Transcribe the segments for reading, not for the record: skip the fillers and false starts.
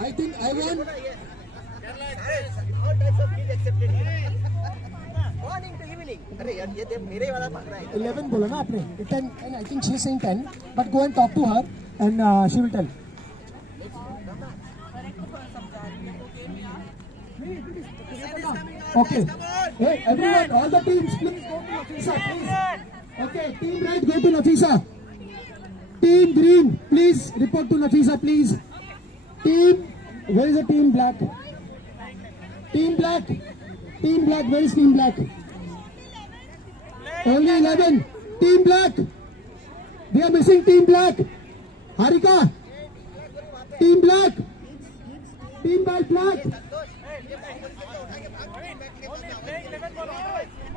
I think I won. All types of kids accepted here. Morning to evening. अरे यार ये देख मेरे वाला पक रहा है. 11 बोला ना आपने. 10 and I think she's saying 10. But go and talk to her and she will tell. Okay. Hey everyone, all the teams, please go to Nafisa, please. Okay, team red, go to Nafisa. Team green, please report to Nafisa, please. Team, where is the team black? Team black. Team black, where is team black? Only 11. Team black. We are missing team black. Harika. Team black. Team black.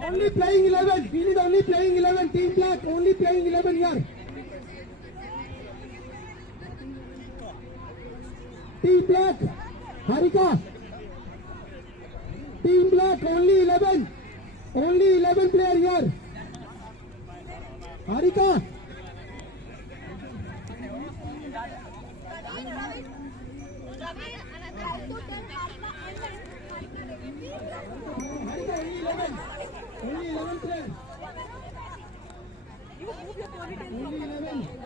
Only playing 11. We need only playing 11. Team black. Only playing 11 here. Team black. Harika. Team black. Only 11. Only 11 player here. Harika. Only 11 players. Only 11. Only 11.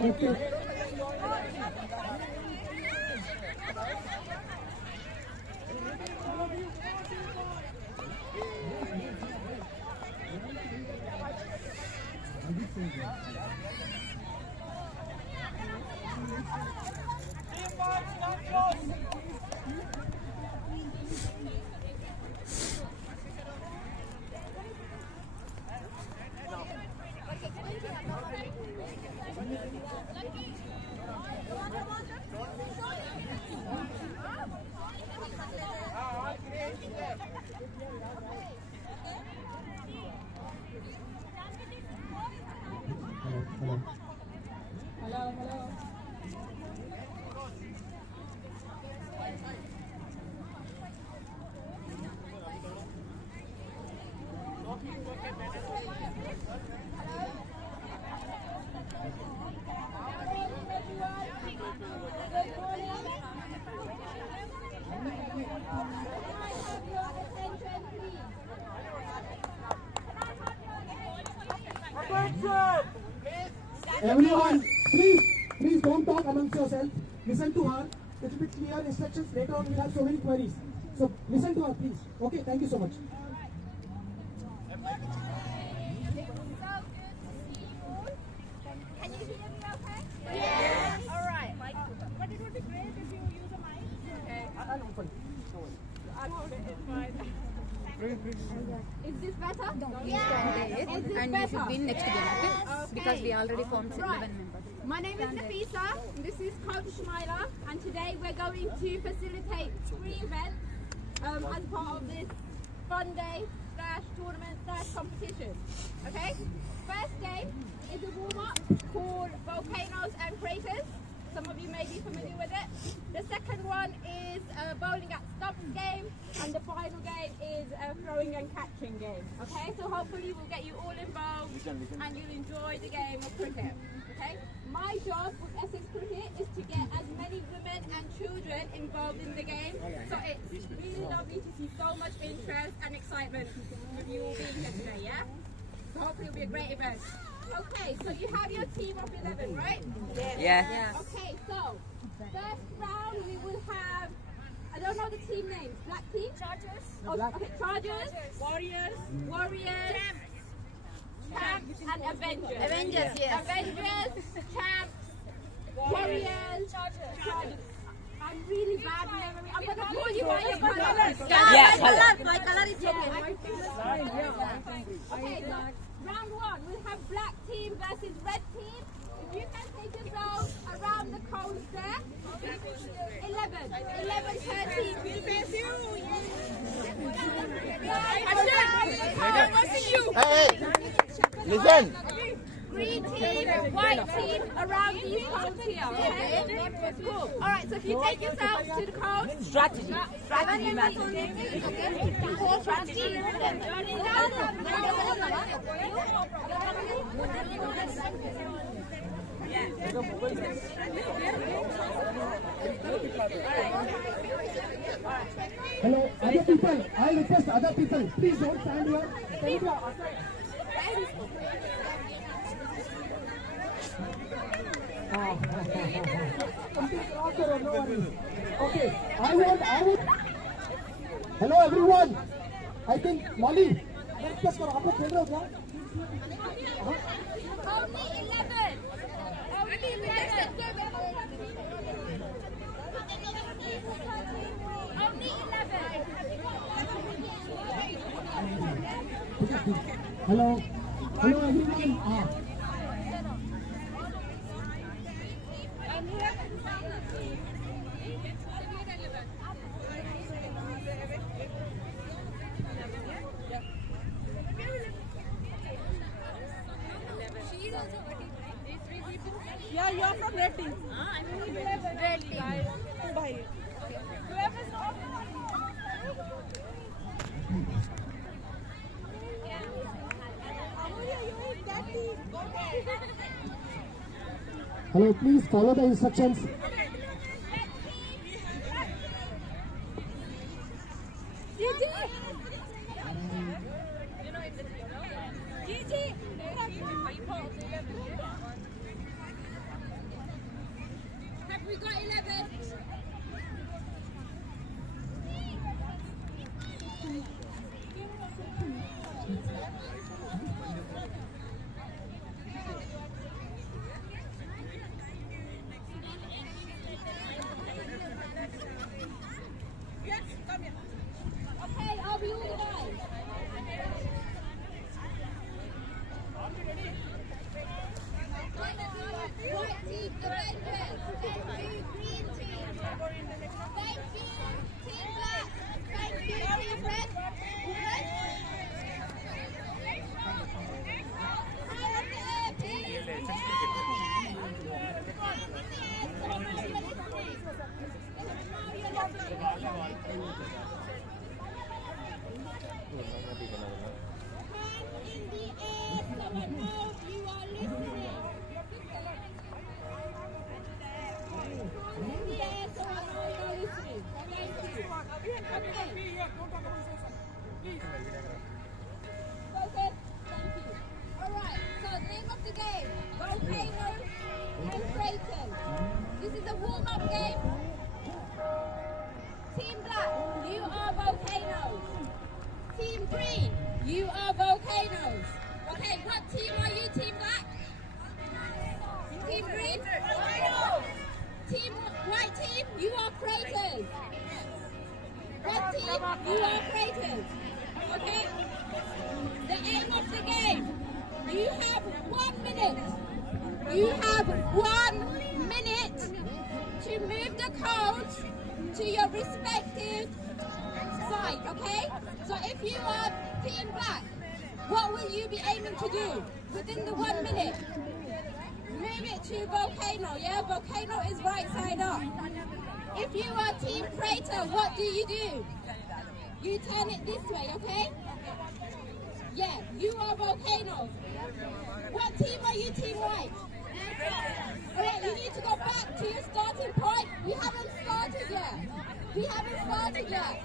Okay. Everyone, please don't talk amongst yourselves. Listen to her. It will be clear instructions. Later on, we'll have so many queries. So listen to her, please. Okay, thank you so much. Can you hear me okay? Yes. All right. But it would be great if you use a mic. Okay. I'll open. I'll hold it. It's fine. Is this better? Yeah. And you should win next game, okay? Because we already formed 11 members. My name is Nafisa. This is Coach Shmila, and today we're going to facilitate 3 events as part of this fun day / tournament / competition. Okay? First game is a warm-up called Volcanoes and Craters. Some of you may be familiar with it. The second one is a bowling at stumps game, and the final game is a throwing and catching game. Okay, so hopefully we'll get you all involved and you'll enjoy the game of cricket. Okay, my job with Essex Cricket is to get as many women and children involved in the game. So it's really lovely to see so much interest and excitement with you all being here today. Yeah. So hopefully it'll be a great event. Okay, so you have your team of 11, right? Yeah. Okay, so first round we will have, I don't know the team names. Black team? Chargers. Oh, okay, Chargers. Warriors. Champs and Avengers. Avengers, yes. Avengers, Champs, Warriors, Chargers. I'm really bad with memory. I'm going to call you by your colors. Yeah, My color is okay. Okay, so round one, we'll have black team versus red team. If you can take yourselves around the cones there. 11 per team. Hey, listen. Green team, white team around these cones here. Okay? Cool. Alright, so if you take yourselves to the cones. Strategy matters. Core strategy. Hello, other people. I request other people. Please don't stand here. Stand here. Okay, I would. Hello everyone. I think Molly. Just for आप लोग खेल रहे हो क्या? Only 11. Only 11. Only 11. Hello everyone. Yeah, you're from red team. I'm only 11. Red team. Oh, bhai. Whoever's not. Hello, please follow the instructions. Have we got 11? Okay, are we organized? White team, the red red. Thank you, green team. Thank you, team black. Thank you, team red. In the air, so I know you are listening. In the air, so I know you are listening. Thank you. Okay. Focus. Thank you. Alright, so the name of the game, Volcano and Craters. This is a warm-up game. Team Black, you are volcanoes. Team Green, you are volcanoes. Okay, what team are you, Team Black? Team Green? Team White team, you are craters. Red team, you are craters. Okay? The aim of the game, you have 1 minute. You have 1 minute to move the cones to your respective side, okay? So if you are Team Black, what will you be aiming to do within the 1 minute? Move it to Volcano, yeah? Volcano is right side up. If you are Team Crater, what do? You turn it this way, okay? Yeah, you are Volcanoes. What team are you, Team White? Alright, you need to go back to your starting point. We haven't started yet.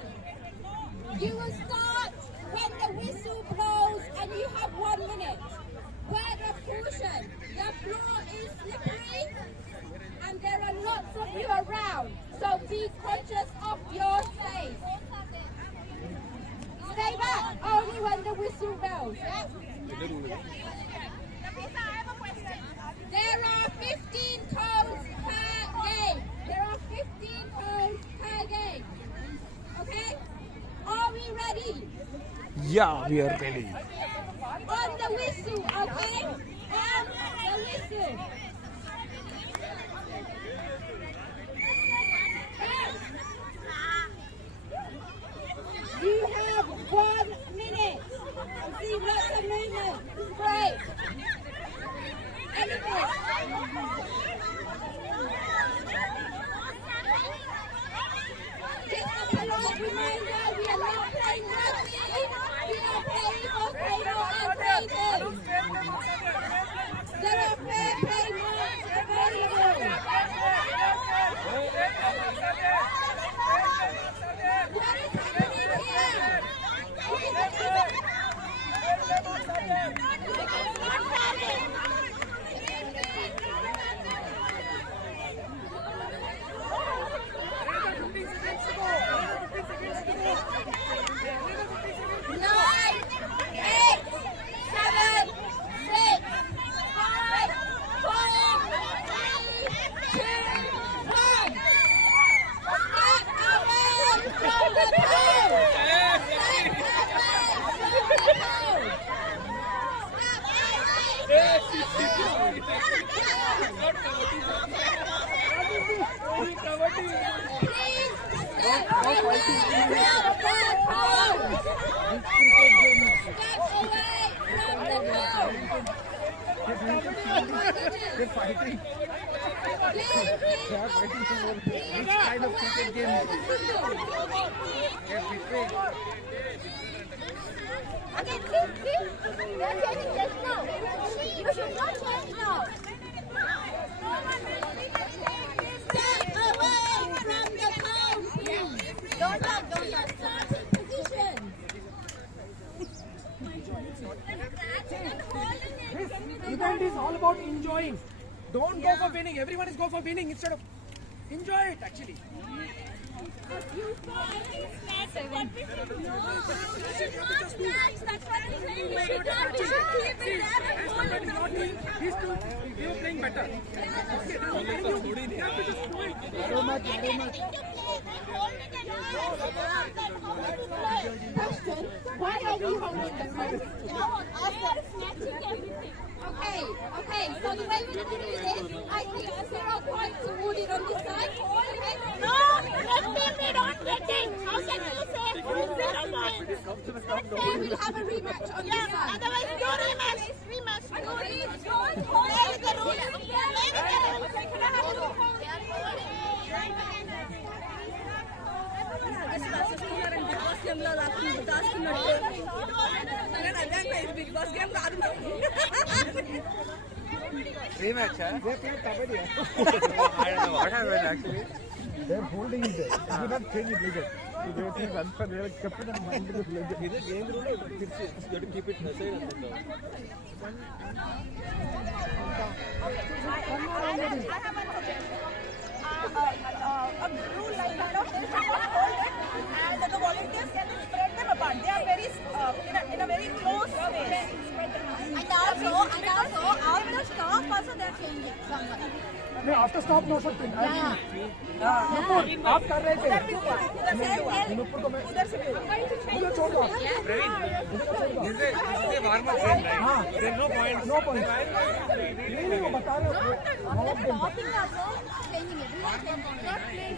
You will start when the whistle blows and you have 1 minute. Word of caution, the floor is slippery and there are lots of you around, so be conscious of your space. Stay back only when the whistle blows. Yeah? There are 15 cones per game. Okay? Are we ready? Yeah, we are ready. On the whistle. You have 1 minute. I see lots of movement. This is great. Anything. Just a polite reminder, we are not playing rugby. We are playing Volcano and Raven. There are fair play marks available. What is happening here? Nine, 8, 7, 6, 5, 4, 3, 2, 1. Step away from the pole. Step away from the pole. Please step away from the pole. Step away from the pole. They're fighting. Which kind of cricket game is this? They're betrayed. Okay, see? They're changing just now. You should not change now. Step away from the pole, please. Don't touch your starting position. This event is all about enjoying. Don't go for winning. Everyone is go for winning instead of enjoy it actually. These two, they were playing better. Okay, they have to just do it. Very much, very much. Question, why are we holding the pen? Okay, so the way we're going to do this, I think 0 points awarded on this side. Okay? No, they don't get it. How can you say 0 points? Then we'll have a rematch on this side. Otherwise, no rematch. Don't hold the rules. Can I have a look? Rematch, huh? They play kabaddi. I don't know what happened actually. They're holding it there. You cannot change it like that. So they think unfair. They are kept it and minded it like that. Is it game rule or you have to keep it aside? A rule like that of this, hold it, and the volunteers can spread them apart. They are very in a very close space. And also, after stop also they're changing somewhere. नहीं after stop no सकते आप कर रहे थे नुपुर को मैं उधर से भी उधर छोड़ दो This is a warm-up game, right? हाँ There is no point. No point नहीं वो बता रहे हो Stopping also changing it. We are changing, not playing.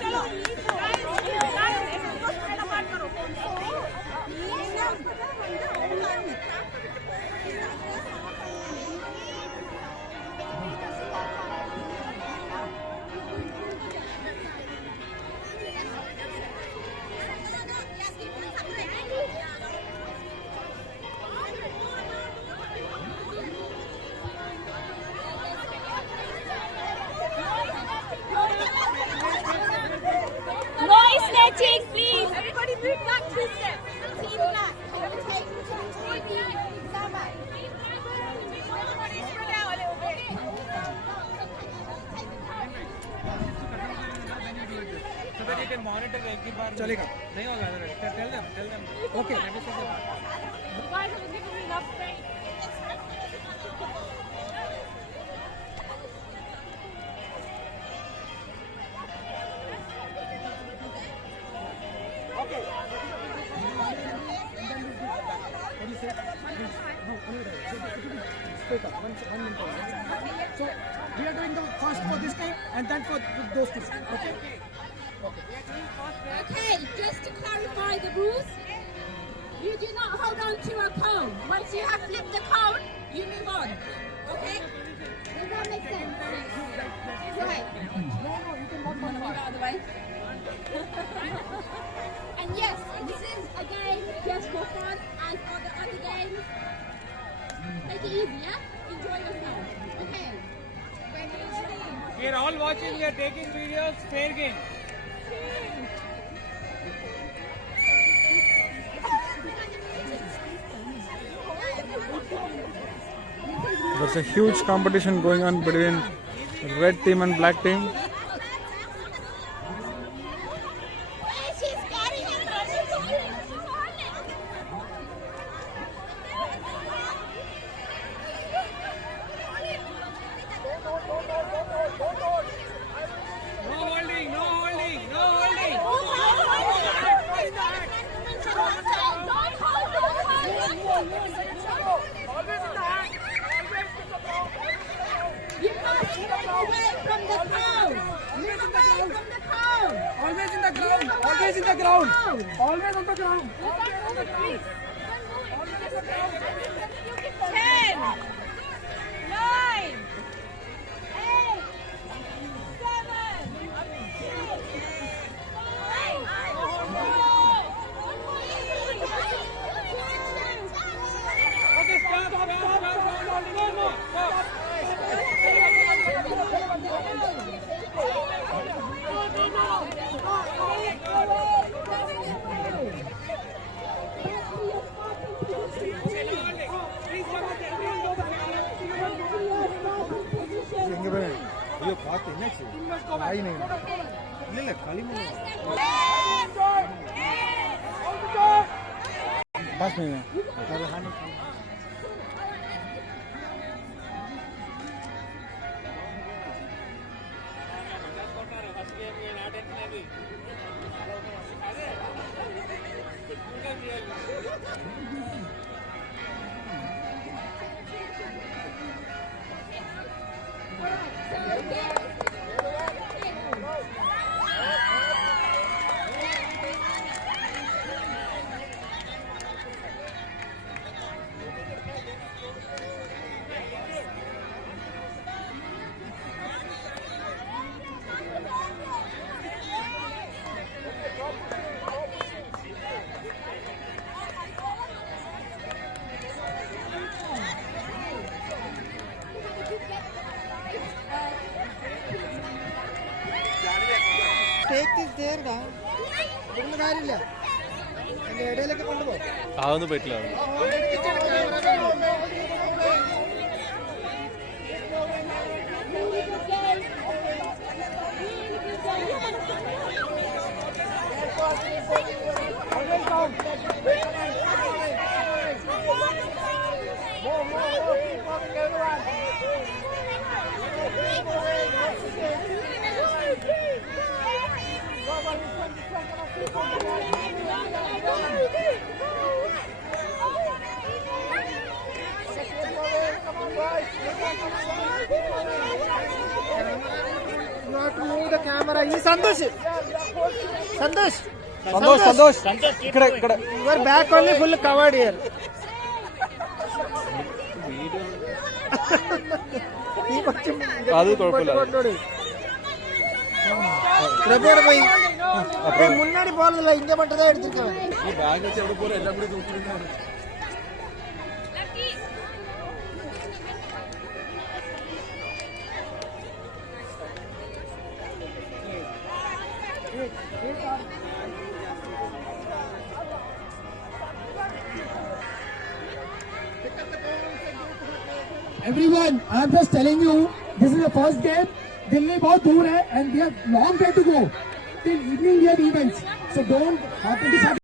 चलो इसको स्प्रेड अपार्ट करो No snatching, please. Everybody move back 2 steps. Team black. Take stand back. Everybody spread out a little bit. So that you can monitor every bar. चलेगा. नहीं होगा. Tell them. Okay. You guys are giving me enough space. straight up. One minute. So we are doing the first for this time and then for those two. Okay. Okay, just to clarify the rules, you do not hold on to a cone. Once you have flipped the cone, you move on. Okay? Does that make sense? Right. No, you can walk Move out of the way. And yes, this is a game just for fun, and for the other games, take it easy, yeah? Enjoy yourself. Okay. We are all watching. We are taking videos. Fair game. There's a huge competition going on between red team and black team. You must move away from the cow. Move away from the cow. Always in the ground. Always in the ground. Always on the ground. 10, 9, 8, 7, 6, 5, 4, Okay, stop. ஐயோ பார்த்து என்னாச்சு ஆய் நீங்க இல்ல களிமண் Pass me. Take this there ഡാ ഇവിടുന്ന് കാര്യമില്ല എന്റെ ഇടയിലൊക്കെ കൊണ്ടുപോകും അതൊന്നും പറ്റില്ല. camera. He Santosh. Santosh. Santosh. Your back only full covered here. അത് കുഴപ്പമില്ല. முன்னாடி போறதில்ல இங்க மட்டும் தான் எடுத்துருக்கேன். Everyone, I'm just telling you, this is the first game. Delhi बहुत दूर है and we have long way to go till evening we have events. So don't